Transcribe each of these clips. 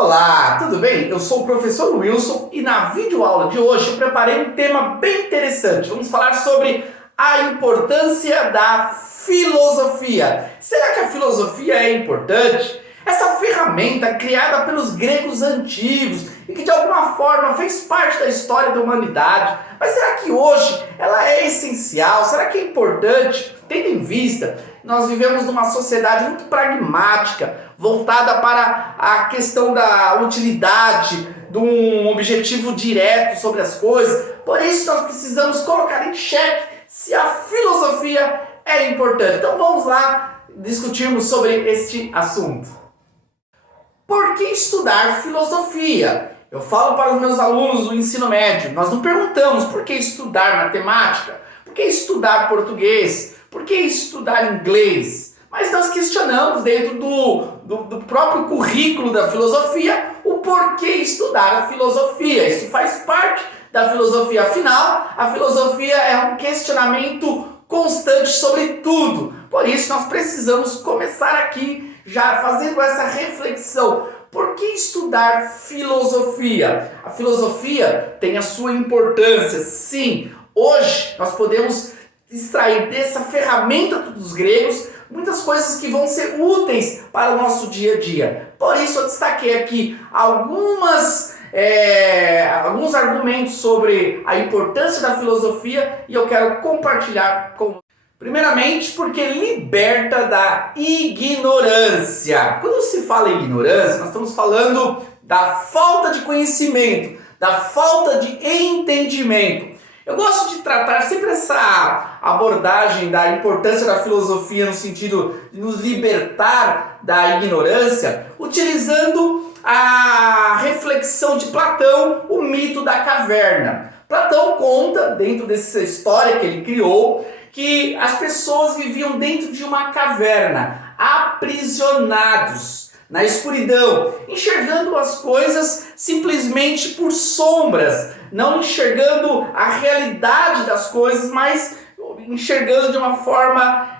Olá, tudo bem? Eu sou o professor Wilson e na videoaula de hoje eu preparei um tema bem interessante. Vamos falar sobre a importância da filosofia. Será que a filosofia é importante? Essa ferramenta criada pelos gregos antigos e que de alguma forma fez parte da história da humanidade. Mas será que hoje ela é essencial? Será que é importante? Tendo em vista, nós vivemos numa sociedade muito pragmática, voltada para a questão da utilidade, de um objetivo direto sobre as coisas. Por isso nós precisamos colocar em xeque se a filosofia é importante. Então vamos lá discutirmos sobre este assunto. Por que estudar filosofia? Eu falo para os meus alunos do ensino médio, nós não perguntamos por que estudar matemática, por que estudar português, por que estudar inglês, mas nós questionamos dentro do próprio currículo da filosofia o porquê estudar a filosofia. Isso faz parte da filosofia. Afinal, a filosofia é um questionamento constante sobre tudo. Por isso nós precisamos começar aqui já fazendo essa reflexão. Por que estudar filosofia? A filosofia tem a sua importância, sim. Hoje nós podemos extrair dessa ferramenta dos gregos muitas coisas que vão ser úteis para o nosso dia a dia. Por isso eu destaquei aqui alguns argumentos sobre a importância da filosofia e eu quero compartilhar com vocês. Primeiramente, porque liberta da ignorância. Quando se fala em ignorância, nós estamos falando da falta de conhecimento, da falta de entendimento. Eu gosto de tratar sempre essa abordagem da importância da filosofia no sentido de nos libertar da ignorância, utilizando a reflexão de Platão, o mito da caverna. Platão conta, dentro dessa história que ele criou, que as pessoas viviam dentro de uma caverna, aprisionados na escuridão, enxergando as coisas simplesmente por sombras, não enxergando a realidade das coisas, mas enxergando de uma forma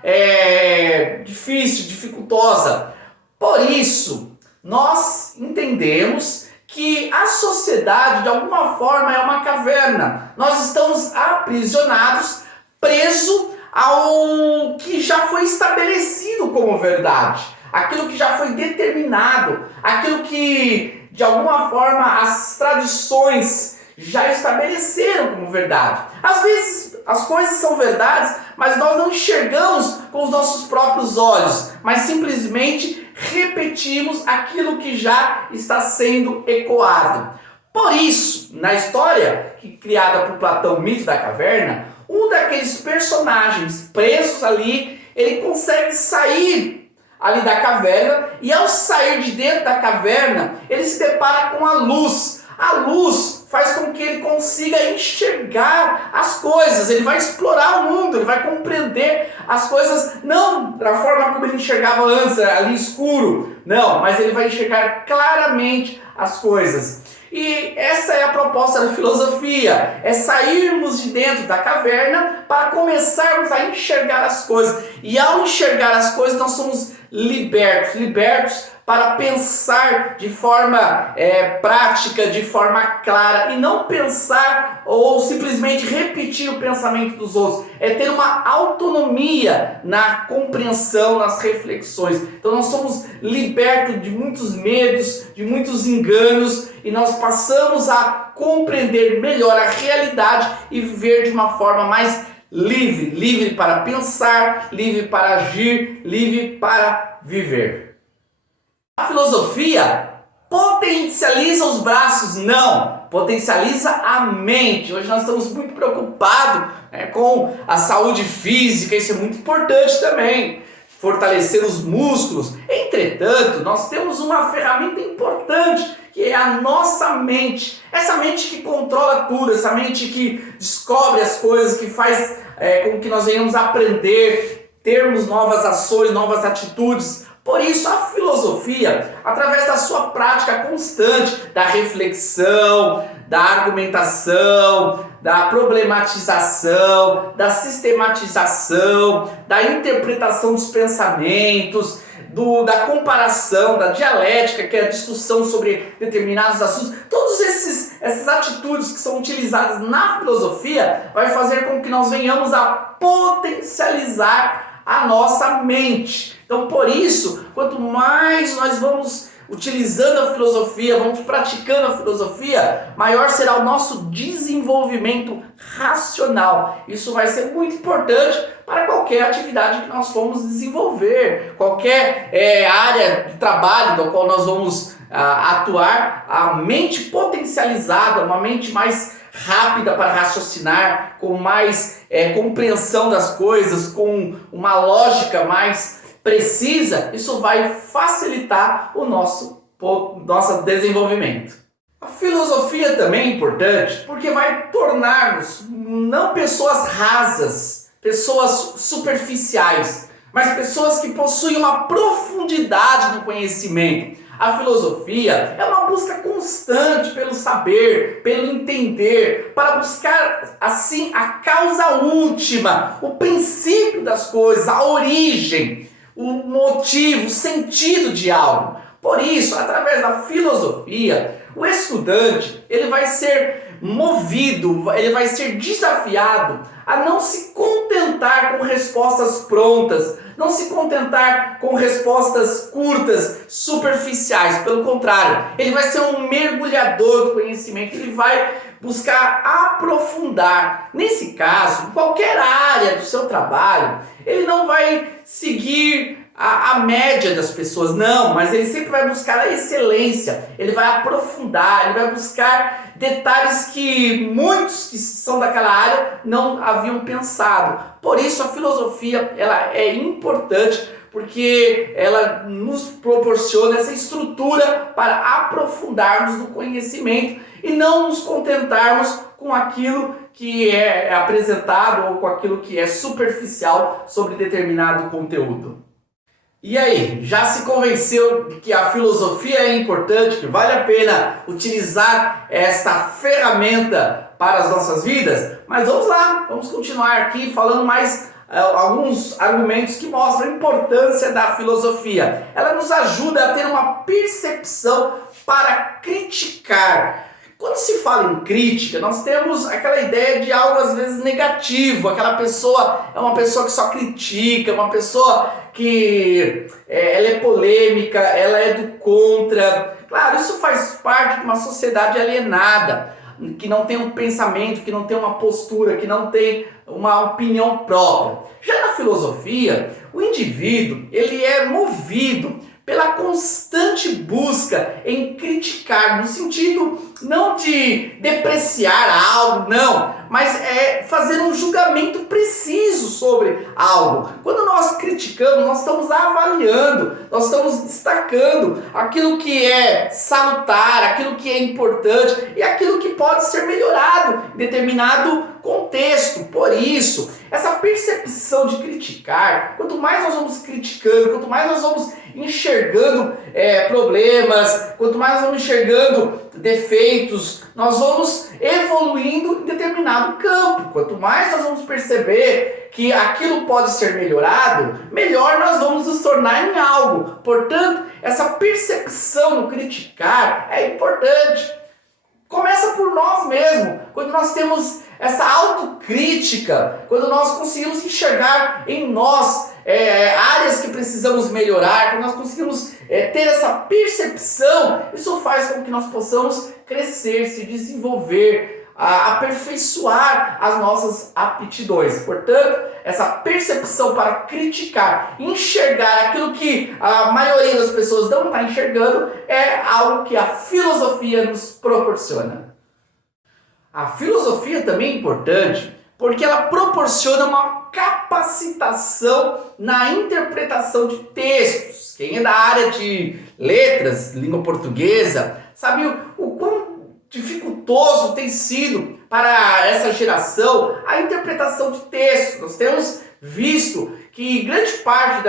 difícil, dificultosa. Por isso, nós entendemos que a sociedade, de alguma forma, é uma caverna. Nós estamos aprisionados, preso ao que já foi estabelecido como verdade, aquilo que já foi determinado, aquilo que de alguma forma as tradições já estabeleceram como verdade. Às vezes as coisas são verdades, mas nós não enxergamos com os nossos próprios olhos, mas simplesmente repetimos aquilo que já está sendo ecoado. Por isso, na história criada por Platão, o mito da caverna, um daqueles personagens presos ali, ele consegue sair ali da caverna e ao sair de dentro da caverna, ele se depara com a luz. A luz faz com que ele consiga enxergar as coisas, ele vai explorar o mundo, ele vai compreender as coisas, não da forma como ele enxergava antes, ali escuro, não, mas ele vai enxergar claramente as coisas. E essa é a proposta da filosofia, é sairmos de dentro da caverna para começarmos a enxergar as coisas. E ao enxergar as coisas nós somos libertos para pensar de forma prática, de forma clara, e não pensar ou simplesmente repetir o pensamento dos outros. É ter uma autonomia na compreensão, nas reflexões. Então nós somos libertos de muitos medos, de muitos enganos, e nós passamos a compreender melhor a realidade e viver de uma forma mais livre. Livre para pensar, livre para agir, livre para viver. A filosofia potencializa os braços? Não, potencializa a mente. Hoje nós estamos muito preocupados com a saúde física, isso é muito importante também, fortalecer os músculos. Entretanto, nós temos uma ferramenta importante, que é a nossa mente. Essa mente que controla tudo, essa mente que descobre as coisas, que faz com que nós venhamos aprender, termos novas ações, novas atitudes. Por isso, a filosofia, através da sua prática constante, da reflexão, da argumentação, da problematização, da sistematização, da interpretação dos pensamentos, da comparação, da dialética, que é a discussão sobre determinados assuntos, todas essas atitudes que são utilizadas na filosofia vai fazer com que nós venhamos a potencializar a nossa mente. Então, por isso, quanto mais nós vamos utilizando a filosofia, vamos praticando a filosofia, maior será o nosso desenvolvimento racional. Isso vai ser muito importante para qualquer atividade que nós formos desenvolver, qualquer área de trabalho da qual nós vamos atuar. A mente potencializada, uma mente mais rápida para raciocinar, com mais compreensão das coisas, com uma lógica mais precisa, isso vai facilitar o nosso desenvolvimento. A filosofia também é importante porque vai tornar-nos não pessoas rasas, pessoas superficiais, mas pessoas que possuem uma profundidade no conhecimento. A filosofia é uma busca constante pelo saber, pelo entender, para buscar assim a causa última, o princípio das coisas, a origem, o motivo, o sentido de algo. Por isso, através da filosofia, o estudante ele vai ser movido, ele vai ser desafiado a não se contentar com respostas prontas, não se contentar com respostas curtas, superficiais. Pelo contrário, ele vai ser um mergulhador do conhecimento, ele vai buscar aprofundar. Nesse caso, em qualquer área do seu trabalho, ele não vai seguir a média das pessoas, não, mas ele sempre vai buscar a excelência, ele vai aprofundar, ele vai buscar detalhes que muitos que são daquela área não haviam pensado. Por isso a filosofia ela é importante, porque ela nos proporciona essa estrutura para aprofundarmos no conhecimento e não nos contentarmos com aquilo que é apresentado ou com aquilo que é superficial sobre determinado conteúdo. E aí, já se convenceu de que a filosofia é importante, que vale a pena utilizar esta ferramenta para as nossas vidas? Mas vamos lá, vamos continuar aqui falando mais alguns argumentos que mostram a importância da filosofia. Ela nos ajuda a ter uma percepção para criticar. Quando se fala em crítica, nós temos aquela ideia de algo às vezes negativo. Aquela pessoa é uma pessoa que só critica, uma pessoa que ela é polêmica, ela é do contra. Claro, isso faz parte de uma sociedade alienada, que não tem um pensamento, que não tem uma postura, que não tem uma opinião própria. Já na filosofia, o indivíduo ele é movido pela constante busca em criticar, no sentido não de depreciar algo, não, mas fazer um julgamento preciso sobre algo. Quando nós criticamos, nós estamos avaliando, nós estamos destacando aquilo que é salutar, aquilo que é importante e aquilo que pode ser melhorado em determinado contexto. Por isso, essa percepção de criticar, quanto mais nós vamos criticando, quanto mais nós vamos enxergando problemas, quanto mais nós vamos enxergando defeitos, nós vamos evoluindo em determinado campo. Quanto mais nós vamos perceber que aquilo pode ser melhorado, melhor nós vamos nos tornar em algo. Portanto, essa percepção no criticar é importante. Começa por nós mesmos, quando nós temos essa autocrítica, quando nós conseguimos enxergar em nós áreas que precisamos melhorar, quando nós conseguimos ter essa percepção, isso faz com que nós possamos crescer, se desenvolver, aperfeiçoar as nossas aptidões. Portanto, essa percepção para criticar, enxergar aquilo que a maioria das pessoas não está enxergando, é algo que a filosofia nos proporciona. A filosofia também é importante porque ela proporciona uma capacitação na interpretação de textos. Quem é da área de letras, língua portuguesa, sabe o quão dificultoso tem sido para essa geração a interpretação de textos. Nós temos visto que grande parte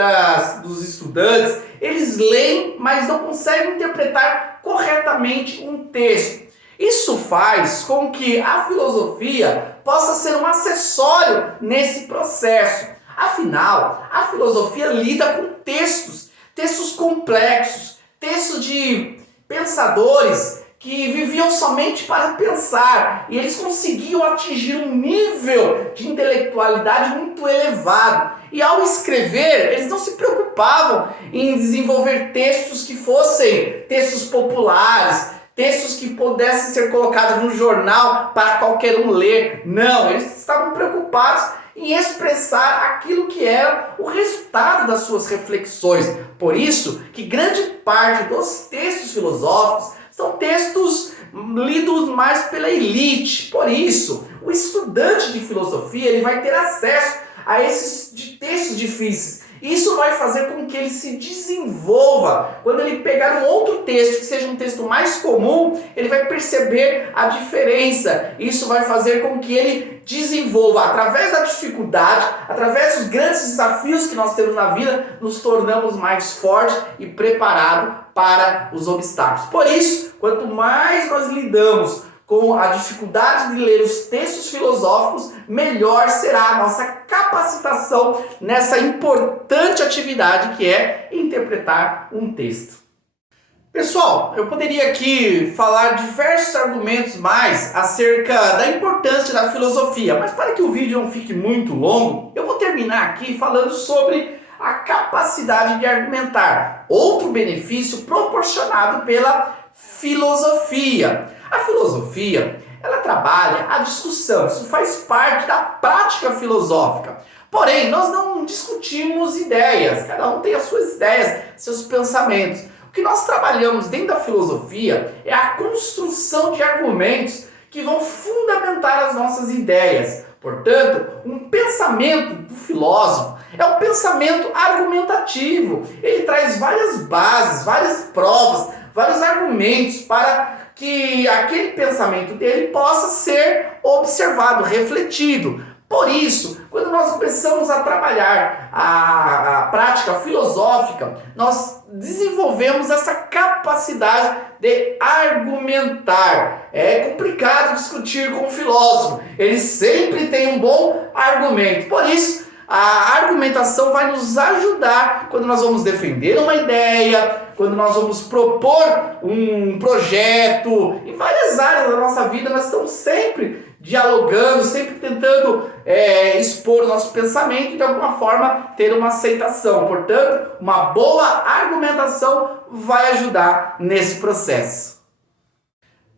dos estudantes, eles leem, mas não conseguem interpretar corretamente um texto. Isso faz com que a filosofia possa ser um acessório nesse processo. Afinal, a filosofia lida com textos textos complexos, textos de pensadores que viviam somente para pensar, e eles conseguiam atingir um nível de intelectualidade muito elevado. E ao escrever, eles não se preocupavam em desenvolver textos que fossem textos populares, textos que pudessem ser colocados no jornal para qualquer um ler. Não, eles estavam preocupados em expressar aquilo que era o resultado das suas reflexões. Por isso que grande parte dos textos filosóficos são textos lidos mais pela elite. Por isso, o estudante de filosofia ele vai ter acesso a esses textos difíceis. Isso vai fazer com que ele se desenvolva. Quando ele pegar um outro texto que seja um texto mais comum, ele vai perceber a diferença. Isso vai fazer com que ele desenvolva. Através da dificuldade, através dos grandes desafios que nós temos na vida, nos tornamos mais fortes e preparados para os obstáculos. Por isso, quanto mais nós lidamos com a dificuldade de ler os textos filosóficos, melhor será a nossa capacitação nessa importante atividade que é interpretar um texto. Pessoal, eu poderia aqui falar diversos argumentos mais acerca da importância da filosofia, mas para que o vídeo não fique muito longo, eu vou terminar aqui falando sobre a capacidade de argumentar, outro benefício proporcionado pela filosofia. A filosofia, ela trabalha a discussão, isso faz parte da prática filosófica. Porém, nós não discutimos ideias, cada um tem as suas ideias, seus pensamentos. O que nós trabalhamos dentro da filosofia é a construção de argumentos que vão fundamentar as nossas ideias. Portanto, um pensamento do filósofo é um pensamento argumentativo. Ele traz várias bases, várias provas, vários argumentos para que aquele pensamento dele possa ser observado, refletido. Por isso, quando nós começamos a trabalhar a prática filosófica, nós desenvolvemos essa capacidade de argumentar. É complicado discutir com um filósofo, ele sempre tem um bom argumento. Por isso, a argumentação vai nos ajudar quando nós vamos defender uma ideia, quando nós vamos propor um projeto. Em várias áreas da nossa vida nós estamos sempre dialogando, sempre tentando expor o nosso pensamento e de alguma forma ter uma aceitação. Portanto, uma boa argumentação vai ajudar nesse processo.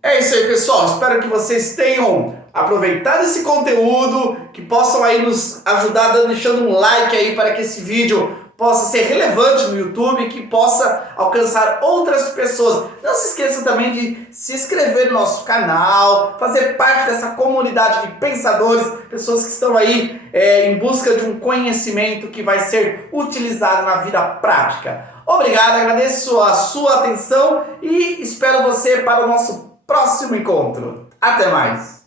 É isso aí, pessoal. Espero que vocês tenham aproveitado esse conteúdo, que possam aí nos ajudar deixando um like aí para que esse vídeo possa ser relevante no YouTube, que possa alcançar outras pessoas. Não se esqueça também de se inscrever no nosso canal, fazer parte dessa comunidade de pensadores, pessoas que estão aí em busca de um conhecimento que vai ser utilizado na vida prática. Obrigado, agradeço a sua atenção e espero você para o nosso próximo encontro. Até mais!